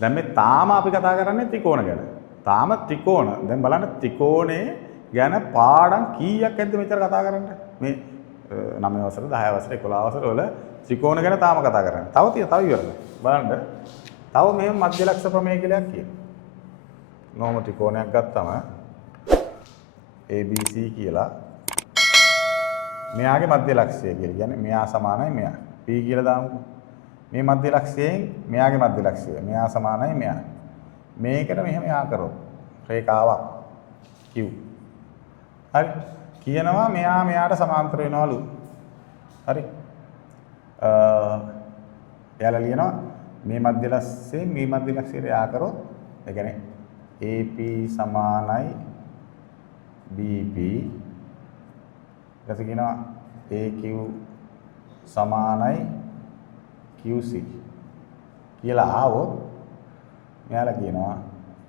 දැන් මේ තාම අපි කතා කරන්නේ ත්‍රිකෝණ ගැන. තාම ත්‍රිකෝණ. දැන් බලන්න ත්‍රිකෝණේ ගැන පාඩම් කීයක් ඇද්ද මෙච්චර කතා කරන්න? මේ 9 වසර 10 වසර 11 වසර වල ත්‍රිකෝණ ගැන තාම කතා කරන්නේ. තව ඉවරද? බලන්න. තව මෙහෙම මධ්‍යලක්ෂ ප්‍රමේය කියලා කියනවා. නෝම ත්‍රිකෝණයක් ගත්තම ABC කියලා මෙයාගේ මධ්‍යලක්ෂය කියලා කියන්නේ මෙයා සමානයි මෙයා. P කියලා දාමුකෝ. මේ මධ්‍යලක්ෂයෙන් මෙයාගේ මධ්‍යලක්ෂය මෙයා සමානයි මෙයා. මේකට මෙහෙම යා කරොත් රේඛාවක් Q. හරි. කියනවා මෙයා මෙයාට සමාන්තර වෙනවලු. හරි. එයාලා ලියනවා මේ මධ්‍යලක්ෂයෙන් මේ මධ්‍යලක්ෂයට යා කරොත් ඒ කියන්නේ AP සමානයි BP ඊට කියනවා AQ සමානයි QC කියලා ආවොත් මෙයාලා කියනවා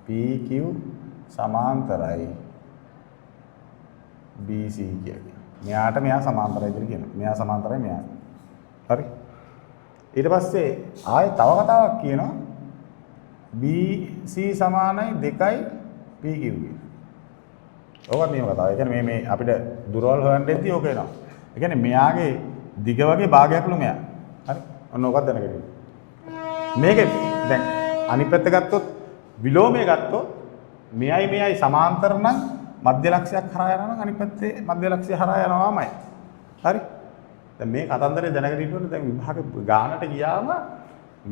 PQ සමාන්තරයි BC කියලා. මෙයාට මෙයා සමාන්තරයි කියලා කියනවා. මෙයා සමාන්තරයි මෙයා. හරි. ඊට පස්සේ ආයෙ තව කතාවක් කියනවා BC සමානයි 2යි PQ කියලා. ඕකත් නියම කතාව. ඒ කියන්නේ මේ අපිට දුරවල් හොයන්න දෙද්දී ඕක එනවා. ඒ කියන්නේ මෙයාගේ දිග වගේ භාගයක්ලු මෙයා. හරි. ඔන්න ඕකත් දැනගන්න. මේකේ දැන් අනිත් පැත්ත ගත්තොත් විලෝමයේ ගත්තොත් මෙයයි සමාන්තර නම් මධ්‍යලක්ෂයක් හරහා යනවා නම් අනිත් පැත්තේ මධ්‍යලක්ෂය හරහා යනවාමයි. හරි. දැන් මේ කතන්දරේ දැනගෙන ඉන්න ඕනේ. දැන් විභාග ගානට ගියාම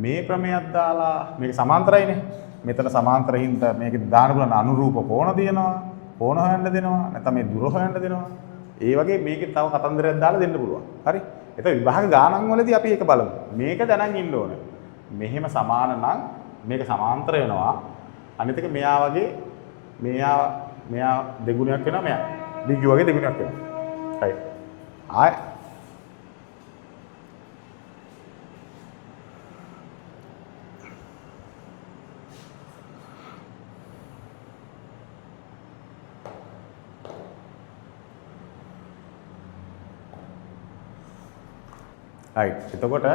මේ ක්‍රමයක් දාලා මේක සමාන්තරයිනේ. මෙතන සමාන්තරින්ද මේක දාන බලන අනුරූප කෝණ දිනනවා. කෝණ හොයන්න දෙනවා. නැත්නම් මේ දුර හොයන්න දෙනවා. ඒ වගේ මේකේ තව කතන්දරයක් දාලා දෙන්න පුළුවන්. හරි. ඒක විභාග ගානන් වලදී අපි ඒක බලමු. මේක දැනන් ඉන්න ඕනේ. මෙහෙම සමාන නම් මේක සමාන්තර වෙනවා. අනිත් එක මෙයා වගේ මෙයා දෙගුණයක් වෙනවා මෙයා. BQ වගේ දෙගුණයක් වෙනවා. හරි. ආය right. එතකොට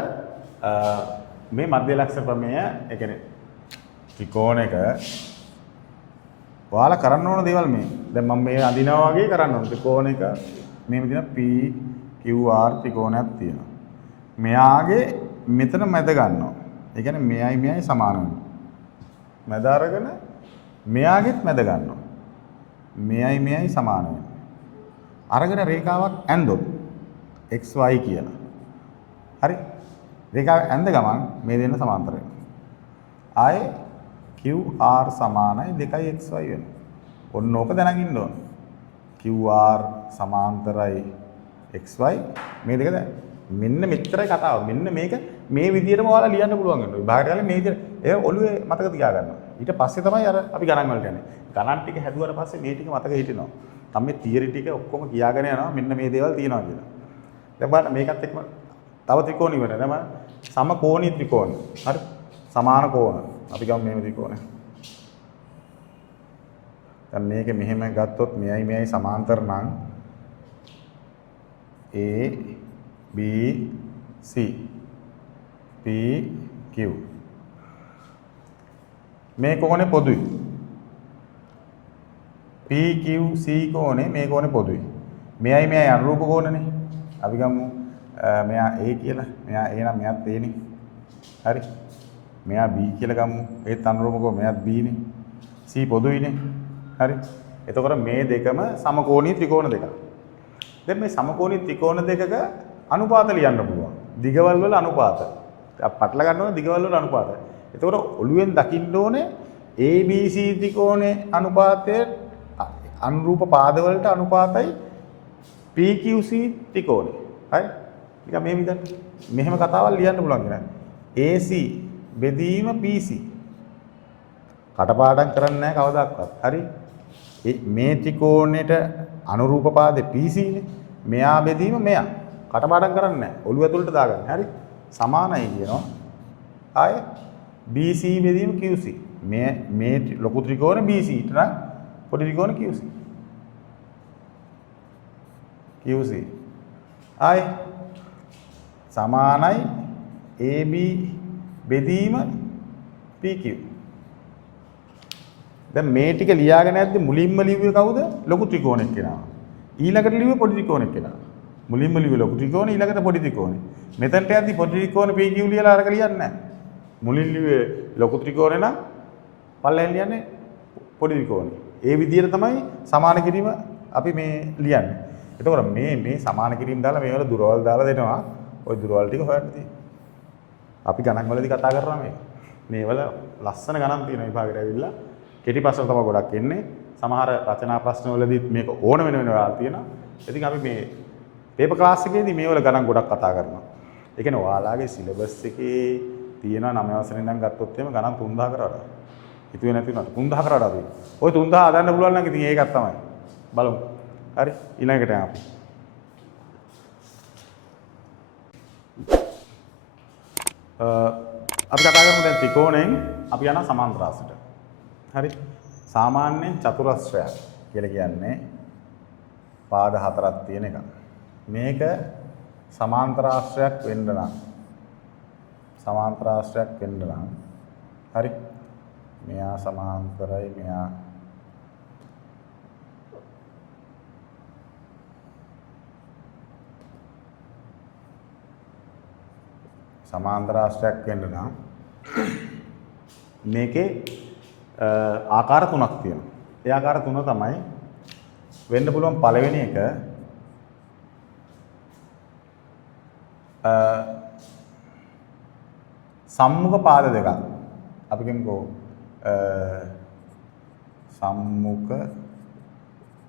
මේ මධ්‍යලක්ෂ ප්‍රමේය ඒ කියන්නේ ත්‍රිකෝණයක ඔයාලා කරන්න ඕන දේවල් මේ. දැන් මම මේ අඳිනවා වගේ කරන්න ඕන. ත්‍රිකෝණයක මේ විදිහට PQR ත්‍රිකෝණයක් තියෙනවා. මෙයාගේ මෙතන මැද ගන්නවා. ඒ කියන්නේ මෙයයි සමාන වෙනවා. මැද අරගෙන මෙයාගෙත් මැද ගන්නවා. මෙයයි සමාන වෙනවා. අරගෙන රේඛාවක් ඇන්දොත් XY කියලා. හරි. රේඛාව ඇඳ ගමන් මේ දෙන්න සමාන්තර වෙනවා. ආයේ QR සමානයි 2xy වෙනවා. ඔන්න ඕක දැනග ඉන්න ඕන. QR සමාන්තරයි xy මේ දෙක දැන් මෙන්න මෙච්චරයි කතාව. මෙන්න මේක මේ විදිහටම ඔයාලා ලියන්න පුළුවන් වෙනවා. විභාගයට ගාලා මේ විදිහට ඒ ඔළුවේ මතක තියා ගන්නවා. ඊට පස්සේ තමයි අර අපි ගණන් වලට යන්නේ. ගණන් ටික හැදුවාට පස්සේ මේ ටික මතක හිටිනවා. තමයි මේ තියරි ටික ඔක්කොම කියාගෙන යනවා. මෙන්න මේ දේවල් තියෙනවා කියලා. දැන් බලන්න මේකත් එක්කම තව ත්‍රිකෝණ ඉවර නේද? සමකෝණී ත්‍රිකෝණ. හරි. සමාන කෝණ. අපි ගමු මේ ත්‍රිකෝණය. දැන් මේක මෙහෙම ගත්තොත් මෙයයි සමාන්තර නම් A B C P Q මේ කෝණේ පොදුයි. P Q C කෝණේ මේ කෝණේ පොදුයි. මෙයයි අනුරූප කෝණනේ. අපි ගමු මෙයා A කියලා. මෙයා A නම් මෙයාත් A නේ. හරි. මෙයා B කියලා ගමු. ඒත් අනුරූප කෝණ මෙයාත් B නේ. C පොදුයිනේ. හරි. එතකොට මේ දෙකම සමකෝණී ත්‍රිකෝණ දෙකක්. දැන් මේ සමකෝණී ත්‍රිකෝණ දෙකක අනුපාත ලියන්න පුළුවන්. දිගවල් වල අනුපාත. පටල ගන්නවා දිගවල් වල අනුපාත. එතකොට ඔළුවෙන් දකින්න ඕනේ ABC ත්‍රිකෝණේ අනුපාතය අනුරූප පාද වලට අනුපාතයි PQC ත්‍රිකෝණේ. හරි. නිකන් මේ විදිහට මෙහෙම කතාවක් ලියන්න පුළුවන් කියලා. AC බෙදීම PC. කටපාඩම් කරන්නේ නැහැ කවදාවත්. හරි. මේ ත්‍රිකෝණයට අනුරූප පාදේ PC නේ. මෙයා බෙදීම මෙයා. කටපාඩම් කරන්නේ නැහැ. ඔළුව ඇතුළට දාගන්න. හරි. සමානයි කියනවා. ආයේ BC බෙදීම QC. මේ ලොකු ත්‍රිකෝණ BC ඊට නම් පොඩි ත්‍රිකෝණ QC. QC. ආයේ සමානයි AB බෙදීම PQ. දැන් මේ ටික ලියාගෙන යද්දි මුලින්ම ලිව්වේ කවුද? ලොකු ත්‍රිකෝණෙක් කෙනා. ඊළඟට ලිව්වේ පොඩි ත්‍රිකෝණෙක් කෙනා. මුලින්ම ලිව්වේ ලොකු ත්‍රිකෝණය ඊළඟට පොඩි ත්‍රිකෝණය. මෙතනට යද්දි පොඩි ත්‍රිකෝණ PQ ලියලා අරක ලියන්නේ නැහැ. මුලින් ලිව්වේ ලොකු ත්‍රිකෝණය නම් පල්ලෙන් ලියන්නේ පොඩි ත්‍රිකෝණය. ඒ විදිහට තමයි සමාන කිරීම අපි මේ ලියන්නේ. එතකොට මේ සමාන කිරීම දාලා මේවල දුරවල් දාලා දෙනවා. ওই දුරවල් ටික හොයන්න තියෙන්නේ. අපි ගණන් වලදී කතා කරනවා මේක. මේවල ලස්සන ගණන් තියෙනවා විභාගෙට ඇවිල්ලා. කෙටි ප්‍රශ්න තමයි ගොඩක් එන්නේ. සමහර රචනා ප්‍රශ්න වලදී මේක ඕන වෙන වෙලාවල් තියෙනවා. ඉතින් අපි මේ පේපර් ක්ලාස් එකේදී මේවල ගණන් ගොඩක් කතා කරනවා. ඒ කියන්නේ ඔයාලගේ සිලබස් එකේ තියෙනවා 9 වසරේ ඉඳන් ගත්තොත් එහෙම ගණන් 3000 කරවලා. හිතුවේ නැති වුණාට 3000 කරවලා තියෙනවා. ওই 3000 හදන්න පුළුවන් නම් ඉතින් ඒකක් තමයි. බලමු. හරි ඊළඟට යමු අපි. අපි කතා කරමු දැන් ත්‍රිකෝණයෙන් අපි යනවා සමාන්තරාංශයට. හරි. සාමාන්‍යයෙන් චතුරස්‍රයක් කියලා කියන්නේ පාද හතරක් තියෙන එක. මේක සමාන්තරාංශයක් වෙන්න නම් හරි. මෙයා සමාන්තරයි මෙයා සමාන්තරාංශයක් වෙන්න නම් මේකේ ආකාර තුනක් තියෙනවා. ඒ ආකාර තුන තමයි වෙන්න පුළුවන් පළවෙනි එක සම්මුඛ පාද දෙකක්. අපි කියමුකෝ සම්මුඛ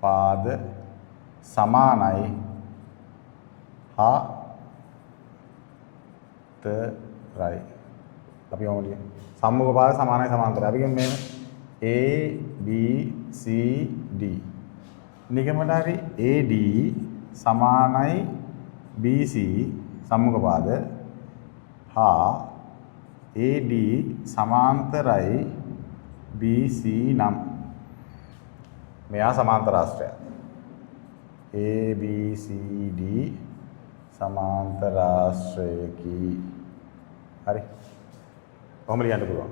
පාද සමානයි හා තරයි. අපි මොකද සම්මුඛ පාද සමානයි සමාන්තරයි. අපි කියමු මේක A B C D. නිගමන හරි AD සමානයි BC සම්මුඛ පාද හා AD සමාන්තරයි BC නම් මෙයා සමාන්තරාශ්‍රය. ABCD සමාන්තරාශ්‍රයකි. හරි. කොහොම ලියන්න පුළුවන්?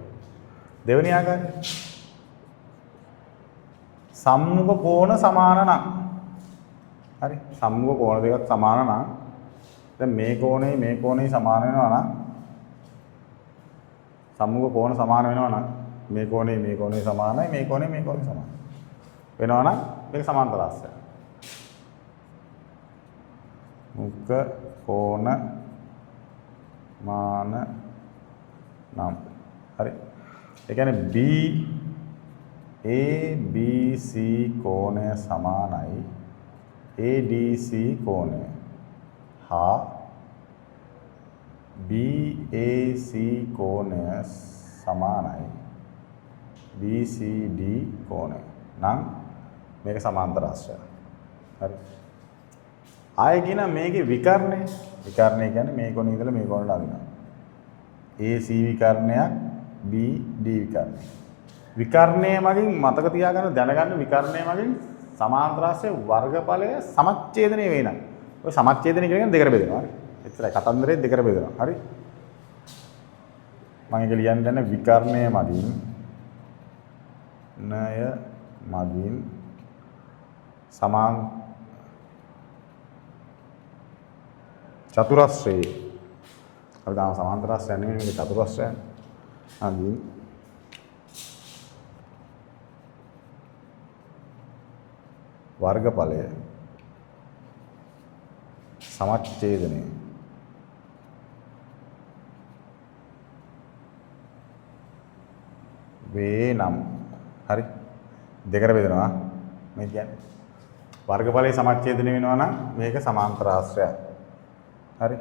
දෙවෙනි ආකාරය සම්මුඛ කෝණ සමාන නම්. හරි. සම්මුඛ කෝණ දෙකක් සමාන නම් දැන් මේ කෝණේ සමාන වෙනවා නම් සම්මුඛ කෝණ සමාන වෙනවා නම් මේ කෝණේ සමානයි මේ කෝණේ සමානයි. වෙනවා නම් මේක සමාන්තරාශ්‍රය. මුඛ කෝණ මාන නම්. හරි. ඒ කියන්නේ ABC කෝණය සමානයි ADC කෝණය හා BAC කෝණය සමානයි BCD කෝණය නම් මේක සමාන්තරාශ්‍රය. හරි. ආයෙ කියන මේකේ විකර්ණය කියන්නේ මේ කොනේ ඉඳලා මේ කොනට අදිනවා. AC විකර්ණයක් BD විකර්ණය. විකර්ණය මගින් මතක තියාගන්න දැනගන්න විකර්ණය මගින් සමාන්තරාශ්‍රය වර්ගඵලය සමච්ඡේදනය වේ නම්. ඔය සමච්ඡේදනය කියන්නේ දෙකට බෙදෙනවා. හරි. එච්චරයි කතන්දරේ දෙකට බෙදෙනවා. හරි. මම ඒක ලියන්න දන්නේ විකර්ණය මගින් ණය මගින් සමාන චතුරස්‍රයේ අපි දාන සමාන්තරාශ්‍රය නෙමෙයි මේක චතුරස්‍රය. අදින් වර්ගඵලය සමච්ඡේදනය වේ නම්. හරි. දෙකට බෙදෙනවා. මේ කියන්නේ වර්ගඵලයේ සමච්ඡේදනය වෙනවා නම් මේක සමාන්තරාශ්‍රයක්. හරි.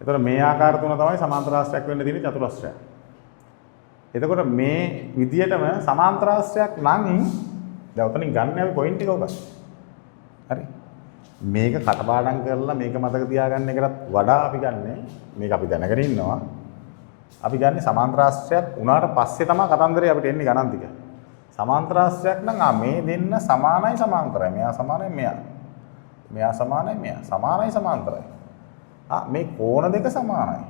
එතකොට මේ ආකාර තුන තමයි සමාන්තරාශ්‍රයක් වෙන්න තියෙන චතුරස්‍රය. එතකොට මේ විදියටම සමාන්තරාශ්‍රයක් නම් දැන් උතනින් ගන්න අපි පොයින්ට් එක ඔක. හරි. මේක කටපාඩම් කරලා මේක මතක තියාගන්න එකටත් වඩා අපි ගන්නෙ මේක අපි දැනගෙන ඉන්නවා. අපි ගන්නෙ සමාන්තරාශ්‍රයක් උනාට පස්සේ තමයි කතන්දරේ අපිට එන්නේ ගණන් ටික. සමාන්තරාශ්‍රයක් නම් මේ දෙන්න සමානයි සමාන්තරයි. මෙයා සමානයි මෙයා. මෙයා සමානයි මෙයා. සමානයි සමාන්තරයි. මේ කෝණ දෙක සමානයි.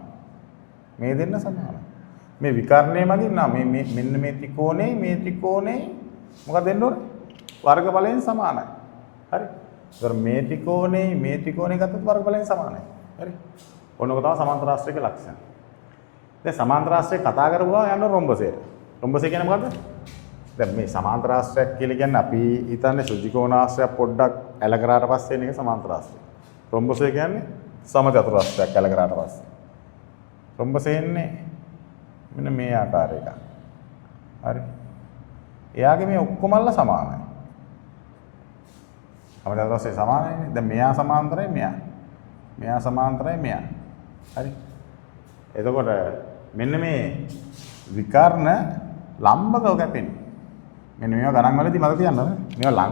මේ දෙන්න සමානයි. මේ විකර්ණය මගින් නම් මේ මෙන්න මේ ත්‍රිකෝණේ මොකක්ද දෙන්න ඕනේ? වර්ගඵලයෙන් සමානයි. හරි. ඒතර මේ ත්‍රිකෝණේ ගත්තොත් වර්ගඵලයෙන් සමානයි. හරි. ඔන්නක තමයි සමාන්තරාශ්‍රයක ලක්ෂණ. දැන් සමාන්තරාශ්‍රය කතා කරපුවා යන රොම්බසයට. රොම්බසය කියන්නේ මොකද්ද? දැන් මේ සමාන්තරාශ්‍රයක් කියලා කියන්නේ අපි හිතන්නේ සුජිකෝණාශ්‍රය පොඩ්ඩක් ඇල කරාට පස්සේ එන එක සමාන්තරාශ්‍රය. රොම්බසය කියන්නේ සමචතුරාශ්‍රයක් ඇල කරාට පස්සේ. රොම්බසය එන්නේ මෙන්න මේ ආකාරයක. හරි. එයාගේ මේ ඔක්කොමල්ලා සමානයි. සමචතුරාශ්‍රය සමානයිනේ. දැන් මෙයා සමාන්තරයි මෙයා. මෙයා සමාන්තරයි මෙයා. හරි. එතකොට මෙන්න මේ විකර්ණ ලම්බකව කැපෙන්නේ. මෙන්න මේවා ගණන් වලදී මතක තියන්න. මේවා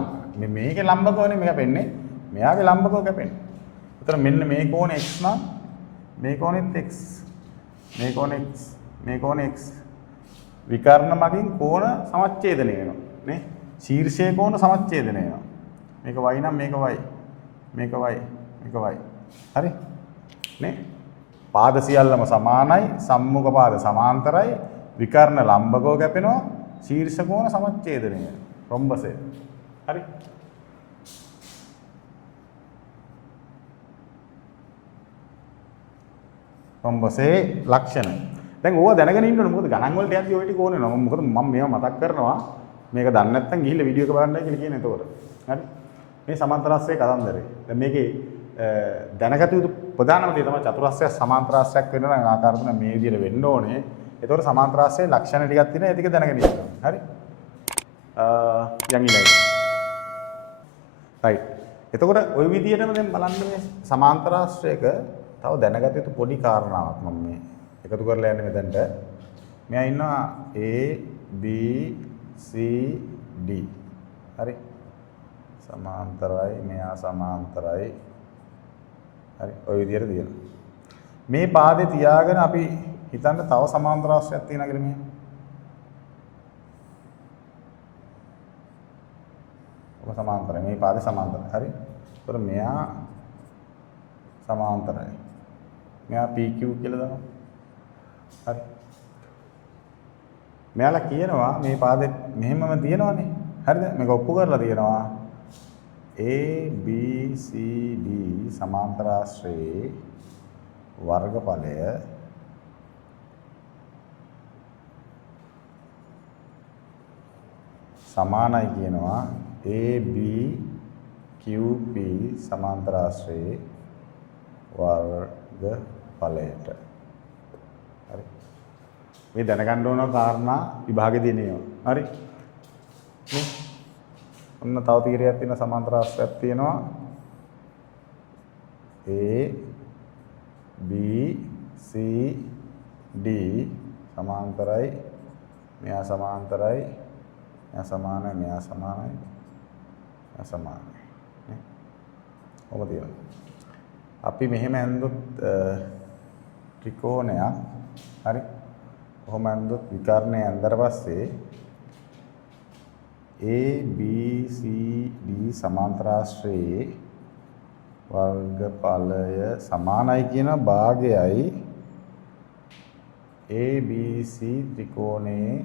මේකේ ලම්බකවනේ මේක කැපෙන්නේ. මෙයාගේ ලම්බකව කැපෙන්නේ. ඒතර මෙන්න මේ කෝණය x නම් මේ කෝණෙත් x. මේ කෝණය x. මේ කෝණය x. විකර්ණ මගින් කෝණ සමච්ඡේදනය වෙනවා. නේ? ශීර්ෂයේ කෝණ සමච්ඡේදනය වෙනවා. මේක y නම් මේක y. මේක y. මේක y. හරි? නේ? පාද සියල්ලම සමානයි, සම්මුඛ පාද සමාන්තරයි, විකර්ණ ලම්බකව කැපෙනවා, ශීර්ෂ කෝණ සමච්ඡේදනය. රොම්බසය. හරි? රොම්බසේ ලක්ෂණ. දැන් ඕවා දැනගෙන ඉන්න ඕනේ. මොකද ගණන් වලට යද්දි ඔය ටික ඕනේ නෝ. මොකද මම මේවා මතක් කරනවා. මේක දන්නේ නැත්නම් ගිහිල්ලා වීඩියෝ එක බලන්නයි කියලා කියන්නේ එතකොට. හරි? මේ සමාන්තරාශ්‍රයේ කතන්දරේ. දැන් මේකේ දැනගත යුතු ප්‍රධානම දේ තමයි චතුරාශ්‍රය සමාන්තරාශ්‍රයක් වෙන්න නම් ආකාර තුන මේ විදිහට වෙන්න ඕනේ. ඒතකොට සමාන්තරාශ්‍රයේ ලක්ෂණ ටිකක් තියෙනවා. ඒ ටික දැනගෙන ඉන්න ඕනේ. හරි? යන් ඊළඟට. රයිට්. එතකොට ওই විදිහටම දැන් බලන්න මේ සමාන්තරාශ්‍රයක තව දැනගත යුතු පොඩි කාරණාවක් මම මේ එකතු කරලා යන්නේ මෙතනට. මෙයා ඉන්නවා A B C D. හරි? සමාන්තරයි මෙයා සමාන්තරයි. හරි ඔය විදිහට තියෙනවා. මේ පාදේ තියාගෙන අපි හිතන්න තව සමාන්තරාශ්‍රයක් තියෙනවා කියලා මෙහෙම. ඔක සමාන්තරයි. මේ පාදේ සමාන්තරයි. හරි? ඒතර මෙයා සමාන්තරයි. මෙයා PQ කියලා දානවා. හරි. මෙයාලා කියනවා මේ පාදේ මෙහෙමම තියෙනවනේ. හරිද? මේක ඔප්පු කරලා තියෙනවා. A B C D සමාන්තරාශ්‍රයේ වර්ගඵලය සමානයි කියනවා A B Q P සමාන්තරාශ්‍රයේ වර්ගඵලයට. හරි. මේ දැනගන්න ඕන කාරණා විභාගෙදී එනවා. හරි. ඔන්න තව තීරයක් තියෙන සමාන්තරාශ්‍රයක් තියෙනවා A B C D සමාන්තරයි මෙයා සමාන්තරයි මෙයා සමානයි මෙයා සමානයි මෙයා සමානයි නේ ඔබ තියෙනවා අපි මෙහෙම ඇඳුත් ත්‍රිකෝණයක් හරි කොහොම ඇඳුත් විකර්ණය ඇඳලා පස්සේ A B C D සමාන්තරාශ්‍රයේ වර්ගඵලය සමානයි කියන භාගයයි A B C ත්‍රිකෝණයේ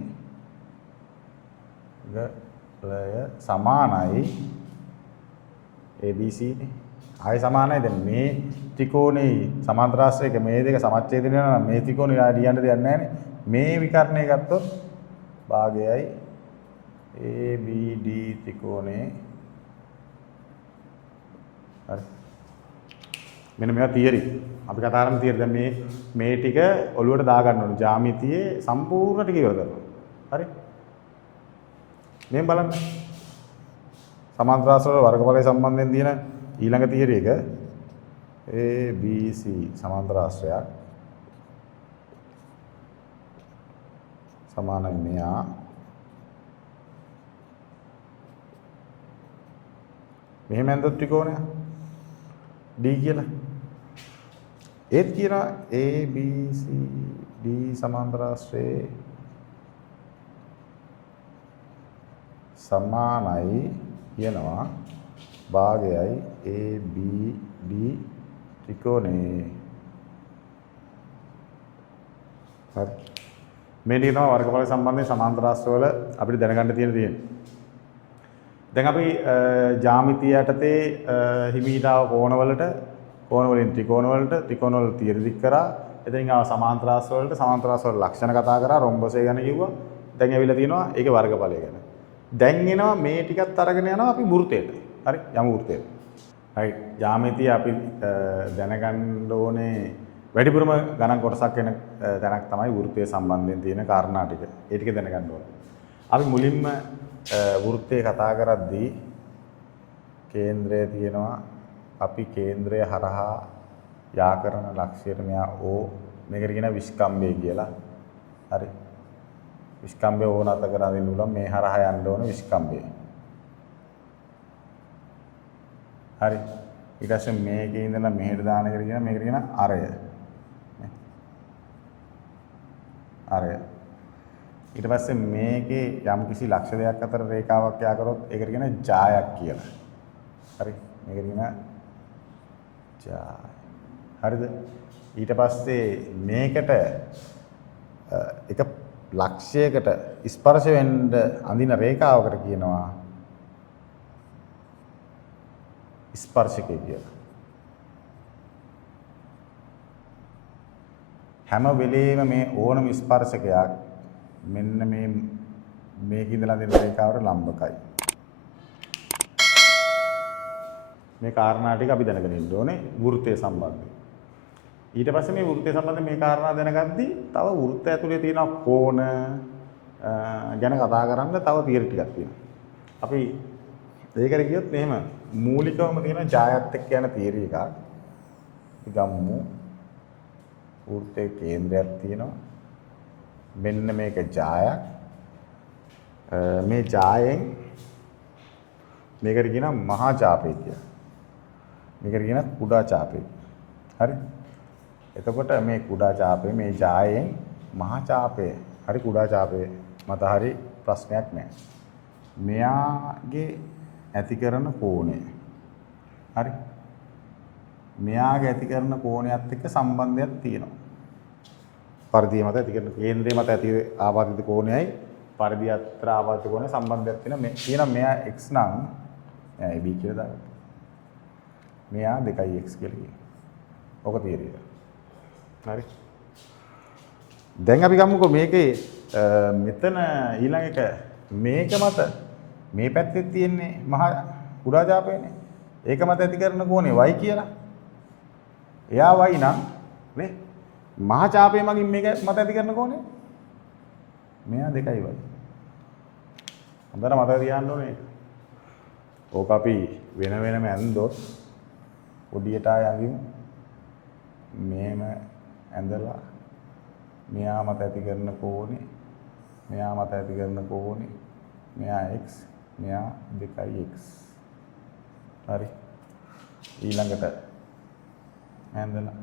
වර්ගඵලය සමානයි A B C නේ ආයි සමානයි දැන් මේ ත්‍රිකෝණේ සමාන්තරාශ්‍රයක මේ දෙක සමච්ඡේදනය වෙනවා නම් මේ ත්‍රිකෝණේ ආයි ලියන්න දෙයක් නැහැ නේ මේ විකර්ණය ගත්තොත් භාගයයි ABD ත්‍රිකෝණේ හරි මෙන්න මේවා තියරි අපි කතා කරන තියරි දැන් මේ ටික ඔළුවට දා ගන්න ඕනේ ජ්‍යාමිතියේ සම්පූර්ණ ටික ඉවර කරනවා හරි මෙහෙම බලන්න සමාන්තරාශ්‍රවල වර්ගඵලය සම්බන්ධයෙන් තියෙන ඊළඟ තියරි එක ABC සමාන්තරාශ්‍රයක් සමානයි මෙයා මෙහෙම ඇඳුත් ත්‍රිකෝණය D කියලා ඒත් කියනවා A B C D සමාන්තරාශ්‍රයේ සමානයි කියනවා භාගයයි A B D ත්‍රිකෝණේ හරි මේ ටික තමයි වර්ගඵල සම්බන්ධයෙන් සමාන්තර රාශිවල අපිට දැනගන්න තියෙන්නේ. දැන් අපි ජ්‍යාමිතිය යටතේ හිමීතාව කෝණවලට කෝණ වලින් ත්‍රිකෝණ වලට ත්‍රිකෝණ වල තියර දික් කරා. එතනින් ආව සමාන්තර රාශි වලට සමාන්තර රාශි වල ලක්ෂණ කතා කරා. රොම්බසය ගැන කිව්වා. දැන් ඇවිල්ලා තියෙනවා ඒකේ වර්ගඵලය ගැන. දැන් එනවා මේ ටිකත් අරගෙන යනවා අපි වෘත්තයට. හරි යමු වෘත්තයට. හරි ජ්‍යාමිතිය අපි දැනගන්න ඕනේ වැඩිපුරම ගණන් කොටසක් වෙන තැනක් තමයි වෘත්තය සම්බන්ධයෙන් තියෙන කාරණා ටික. ඒ ටික දැනගන්න ඕනේ. අපි මුලින්ම වෘත්තය කතා කරද්දී කේන්ද්‍රය තියෙනවා. අපි කේන්ද්‍රය හරහා යා කරන ලක්ෂයට මෙයා O මේකට කියන විස්කම්භය කියලා. හරි. විස්කම්භය O නැත කරලා දෙන්න පුළුවන් මේ හරහා යන්න ඕන විස්කම්භය. හරි. ඊට පස්සේ මේකේ ඉඳලා මෙහෙට දාන එකට කියන මේකට කියන අරය. අරය. ඊට පස්සේ මේකේ යම් කිසි ලක්ෂ දෙකක් අතර රේඛාවක් යා කරොත් ඒකට කියන ජායක් කියලා. හරි. මේකට කියන හරිද? ඊට පස්සේ මේකට එක ලක්ෂයකට ස්පර්ශ වෙන්න අඳින රේඛාවකට කියනවා ස්පර්ශකය කියලා. හැම වෙලේම මේ ඕනම ස්පර්ශකයක් මෙන්න මේක ඉඳලා දෙන රේඛාවට ලම්බකයි. මේ කාරණා ටික අපි දැනගෙන ඉන්න ඕනේ වෘත්තය සම්බන්ධයෙන්. ඊට පස්සේ මේ වෘත්තය සම්බන්ධයෙන් මේ කාරණා දැනගද්දී තව වෘත්තය ඇතුලේ තියෙන කෝණ ගැන කතා කරන්න තව තියරි ටිකක් තියෙනවා. අපි ඒකට කියොත් මෙහෙම මූලිකවම තියෙන ජායත් එක්ක යන තියරි එකක්. අපි ගමු වෘත්තයේ කේන්ද්‍රයක් තියෙනවා. මෙන්න මේක ජායක්. මේ ජායෙන් මේකට කියනවා මහා චාපය කියලා. මේකට කියන කුඩා චාපය. හරි. එතකොට මේ කුඩා චාපය මේ ජායෙන් මහා චාපය. හරි කුඩා චාපය මත හරි ප්‍රශ්නයක් නැහැ. මෙයාගේ ඇති කරන කෝණය. හරි. මෙයාගේ ඇති කරන කෝණයත් එක්ක සම්බන්ධයක් තියෙනවා. පරිධිය මත ඇති කරන කේන්ද්‍රය මත ඇති ආපතිත කෝණයයි පරිධිය අතර ආපතිත කෝණය සම්බන්ධයක් තියෙනවා. මේ කියන මෙයා x නම් මෙයා ab කියලා දාගන්න. මෙයා 2x කියලා කියනවා. ඔක තියරිය. හරි. දැන් අපි ගමුකෝ මේකේ මෙතන ඊළඟ එක මේක මත මේ පැත්තේ තියෙන්නේ මහා කුඩා චාපයනේ. ඒක මත ඇති කරන කෝණය y කියලා. එයා y නම් නේ මහා චාපය මගින් මේක මත ඇති කරන කෝණය මෙයා 2y. හොඳට මතක තියාගන්න ඕනේ ඒක. ඕක අපි වෙන වෙනම ඇඳොත් පොඩියට යන්දිමු. මෙහෙම ඇඳලා මෙයා මත ඇති කරන කෝණය මෙයා මත ඇති කරන කෝණය මෙයා x මෙයා 2x. හරි. ඊළඟට ඇඳලා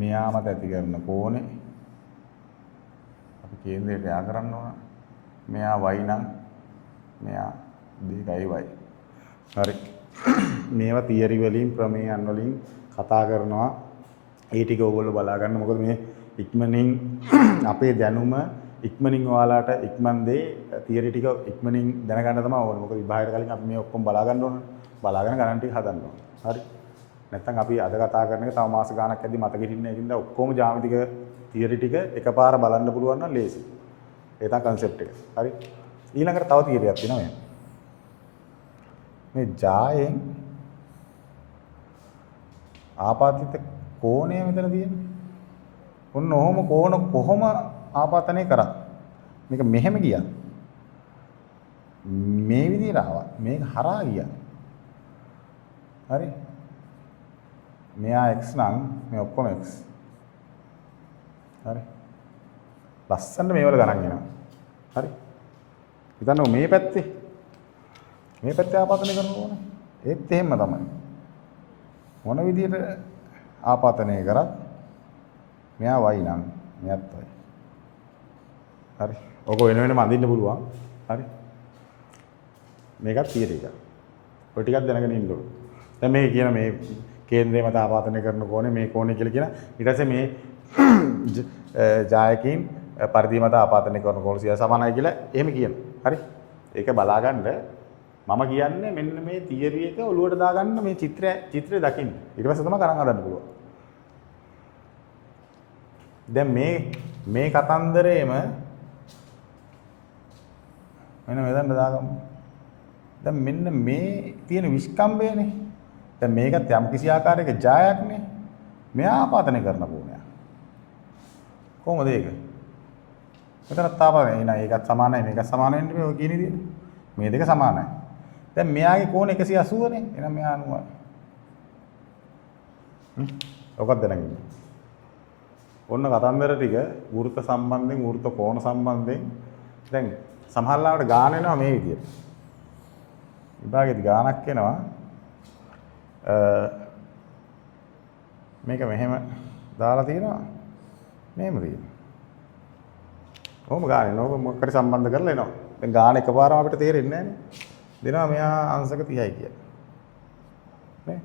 මෙයා මත ඇති කරන කෝණය අපි කේන්ද්‍රයට යා කරන්න ඕන. මෙයා y නම් මෙයා 2y. හරි. මේවා තියරි වලින් ප්‍රමේයන් වලින් කතා කරනවා. ඒ ටික ඕගොල්ලෝ බලා ගන්න. මොකද මේ ඉක්මනින් අපේ දැනුම ඉක්මනින් ඔයාලට ඉක්මන් දේ තියරි ටික ඉක්මනින් දැනගන්න තමයි ඕනේ. මොකද විභාගයට කලින් අපි මේ ඔක්කොම බලා ගන්න ඕනේ. බලාගෙන ගණන් ටික හදන්න ඕනේ. හරි. නැත්නම් අපි අද කතා කරන එක තව මාස ගාණක් ඇද්දි මතක හිටින්නේ ඒකින්ද ඔක්කොම ජ්‍යාමිතික තියරි ටික එකපාර බලන්න පුළුවන් නම් ලේසි. ඒ තමයි concept එක. හරි. ඊළඟට තව තියරියක් තියෙනවා මේ ජායෙන් ආපතිත කෝණය මෙතන තියෙන්නේ. ඔන්න ඔහොම කෝණ කොහොම ආපතනය කරා. මේක මෙහෙම ගියා. මේ විදිහට ආවා. මේක හරහා ගියා. හරි. මෙයා x නම් මේ ඔක්කොම x. හරි. ලස්සනට මේවල ගණන් එනවා. හරි. හිතන්න මේ පැත්තේ ආපතනය කරන්න ඕනේ. ඒත් එහෙම තමයි. මොන විදිහට ආපතනය කරත් මෙයා y නම් මෙයාත් y. හරි. ඔක වෙන වෙනම අඳින්න පුළුවන්. හරි. මේකත් තියරි එක. ඔය ටිකක් දැනගෙන ඉන්න ඕනේ. දැන් මේ කියන මේ කේන්ද්‍රය මත ආපතනය කරන කෝණය මේ කෝණය කියලා කියන ඊට පස්සේ මේ ජායකින් පරිධිය මත ආපාදනය කරන කෝණ 100 සමානයි කියලා එහෙම කියනවා. හරි. ඒක බලාගන්න මම කියන්නේ මෙන්න මේ තියරි එක ඔලුවට දාගන්න මේ චිත්‍රය දකින්න. ඊට පස්සේ තමයි ගණන් හදන්න පුළුවන්. දැන් මේ කතන්දරේම මෙන්න මෙතන දාගමු. දැන් මෙන්න මේ තියෙන විස්කම්බයනේ. දැන් මේකත් යම් කිසි ආකාරයක ජායක්නේ. මෙයා ආපාදනය කරන කෝණයක්. කොහොමද ඒක? මෙතනත් ආපාදනය. එහෙනම් ඒකත් සමානයි මේකත් සමාන වෙන්නේ මේ ඔය කියන විදිහට. මේ දෙක සමානයි. දැන් මෙයාගේ කෝණ 180 නේ. එහෙනම් මෙයා 90යි. ඔකත් දැනගන්න. ඔන්න කතන්දර ටික වෘත්ත සම්බන්ධයෙන් වෘත්ත කෝණ සම්බන්ධයෙන් දැන් සමහරවිට ගාන එනවා මේ විදිහට. විභාගෙදි ගානක් එනවා. මේක මෙහෙම දාලා තියෙනවා. මෙහෙම තියෙනවා. කොහොම ගාන එනවා. මොකක් හරි සම්බන්ධ කරලා එනවා. දැන් ගාන එකපාරම අපිට තේරෙන්නේ නැහැ නේ. දෙනවා මෙයා අංශක 30යි කියලා. නේ?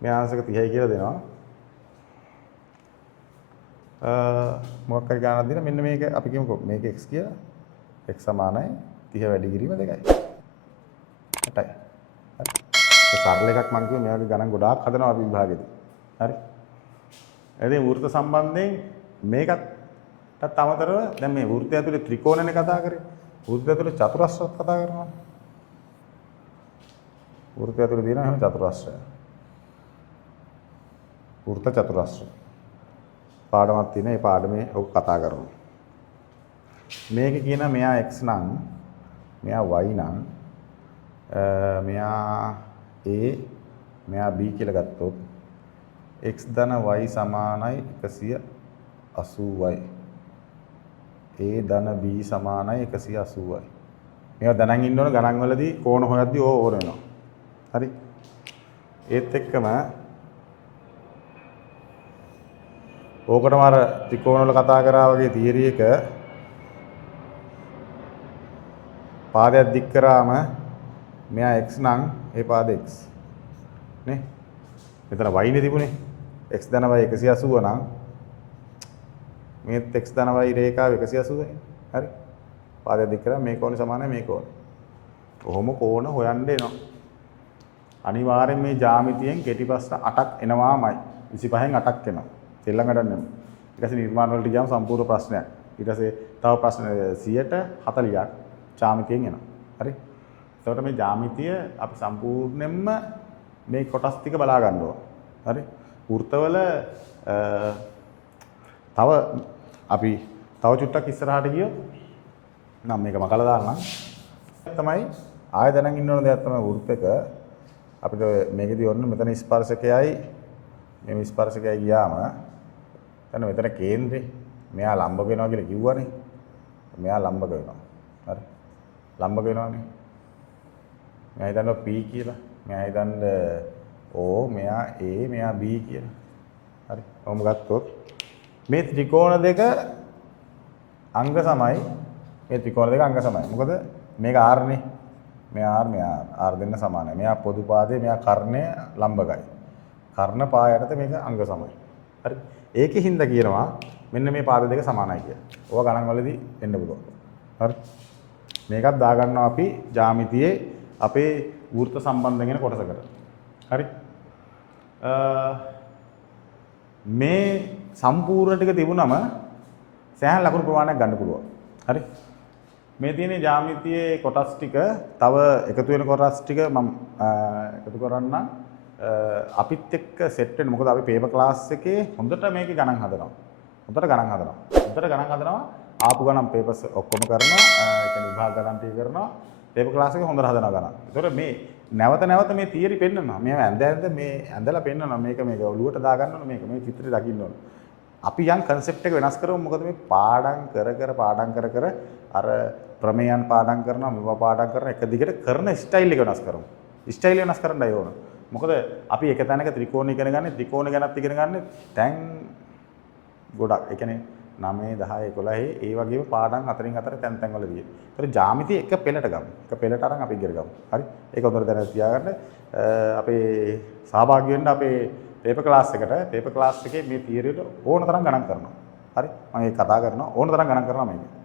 මෙයා අංශක 30යි කියලා දෙනවා. මොකක් හරි ගානක් දෙන මෙන්න මේක අපි කියමුකෝ මේක x කියලා. x සමානයි 30 වැඩි කිරීම 2යි. 8යි. හරි. ඒ සරල එකක් මම කිව්වේ මේ වගේ ගණන් ගොඩාක් හදනවා අපි විභාගෙදී. හරි. එදින වෘත්ත සම්බන්ධයෙන් මේකටත් අමතරව දැන් මේ වෘත්තය ඇතුලේ ත්‍රිකෝණනේ කතා කරේ. වෘත්තය ඇතුලේ චතුරස්‍රත් කතා කරනවා. වෘත්තය ඇතුලේ තියෙනවා එහෙම චතුරස්‍රය. වෘත්ත චතුරස්‍රය. පාඩමක් තියෙන ඒ පාඩමේ ඔක කතා කරනවා. මේක කියන මෙයා x නම් මෙයා y නම් මෙයා a මෙයා b කියලා ගත්තොත් x ධන y සමානයි 180y. a ධන b සමානයි 180y. මේවා දැනන් ඉන්න ඕන ගණන් වලදී කෝණ හොයද්දී ඕන වෙනවා. හරි. ඒත් එක්කම ඕකටම අර ත්‍රිකෝණ වල කතා කරා වගේ තියරි එක පාදයක් දික් කරාම මෙයා x නම් ඒ පාද x නේ මෙතන y නේ තිබුණේ x ධන y 180 නම් මේත් x ධන y රේඛාව 180යි හරි පාදයක් දික් කරාම මේ කෝණය සමානයි මේ කෝණය කොහොම කෝණ හොයන්න එනවා අනිවාර්යෙන් මේ ජ්‍යාමිතියෙන් කෙටි ප්‍රශ්න 8ක් එනවාමයි 25න් 8ක් එනවා තෙල්ලම් ගන්න නෙමෙයි ඊට පස්සේ නිර්මාණ වලට ගියාම සම්පූර්ණ ප්‍රශ්නයක් ඊට පස්සේ තව ප්‍රශ්න 140ක් ජ්‍යාමිතියෙන් එනවා. හරි? එතකොට මේ ජ්‍යාමිතිය අපි සම්පූර්ණයෙන්ම මේ කොටස් ටික බලා ගන්න ඕන. හරි? වෘත්තවල තව අපි තව චුට්ටක් ඉස්සරහට ගියොත් නම් මේක මකලා දාන්නම්. තමයි ආය දැනන් ඉන්න ඕන දෙයක් තමයි වෘත්තක අපිට මේකදී ඔන්න මෙතන ස්පර්ශකයයි මේ ස්පර්ශකයයි ගියාම දැන් මෙතන කේන්ද්‍රේ මෙයා ලම්බක වෙනවා කියලා කිව්වනේ. මෙයා ලම්බක වෙනවා. හරි? ලම්බක වෙනවානේ. මෙයා හිතන්නේ P කියලා. මෙයා හිතන්නේ O, මෙයා A, මෙයා B කියලා. හරි. ඔහොම ගත්තොත් මේ ත්‍රිකෝණ දෙක අංග සමයි. මේ ත්‍රිකෝණ දෙක අංග සමයි. මොකද මේක R නේ. මෙයා R, මෙයා R දෙන්න සමානයි. මෙයා පොදු පාදයේ, මෙයා කර්ණය ලම්බකයි. කර්ණ පායයට මේක අංග සමයි. හරි. ඒකේ හින්දා කියනවා මෙන්න මේ පාද දෙක සමානයි කියලා. ඕවා ගණන් වලදී එන්න පුළුවන්. හරි. මේකත් දාගන්නවා අපි ජ්‍යාමිතියේ අපේ වෘත්ත සම්බන්ධ වෙන කොටසකට. හරි. මේ සම්පූර්ණ ටික තිබුණම සෑහෙන ලකුණු ප්‍රමාණයක් ගන්න පුළුවන්. හරි. මේ තියෙන ජ්‍යාමිතියේ කොටස් ටික තව එකතු වෙන කොටස් ටික මම එකතු කරන්නම්. අපිත් එක්ක සෙට් වෙන්න මොකද අපි පේපර් ක්ලාස් එකේ හොඳට මේකේ ගණන් හදනවා. හොඳට ගණන් හදනවා. ආපු ගණන් පේපර්ස් ඔක්කොම කරනවා. ඒ කියන්නේ විභාග ගණන් ටික කරනවා. පේපර් ක්ලාස් එකේ හොඳට හදනවා ගණන්. ඒතකොට මේ නැවත මේ තියරි පෙන්නනවා. මේව මේ ඇඳලා පෙන්නනවා. මේක ඔලුවට දාගන්න ඕන මේක මේ චිත්‍රය දකින්න ඕන. අපි යම් concept එක වෙනස් කරමු. මොකද මේ පාඩම් කර අර ප්‍රමේයන් පාඩම් කරනවා. මේවා පාඩම් කරන එක දිගට කරන ස්ටයිල් එක වෙනස් කරමු. ස්ටයිල් වෙනස් කරන්නයි ඕන. මොකද අපි එක තැනක ත්‍රිකෝණ ඉගෙන ගන්න ත්‍රිකෝණ ගැනත් ඉගෙන ගන්න දැන් ගොඩක් ඒ කියන්නේ 9 10 11 ඒ වගේම පාඩම් 4 තැන් වලදී. ඒතර ජ්‍යාමිතිය එක පෙළට ගමු. එක පෙළට අරන් අපි ඉගෙන ගමු. හරි? ඒක හොඳට දැනගෙන තියාගන්න. අපේ සහභාගී වෙන්න අපේ පේපර් ක්ලාස් එකේ මේ තියරියට ඕන තරම් ගණන් කරනවා. හරි? මම ඒක කතා කරනවා ඕන තරම් ගණන් කරනවා මේක.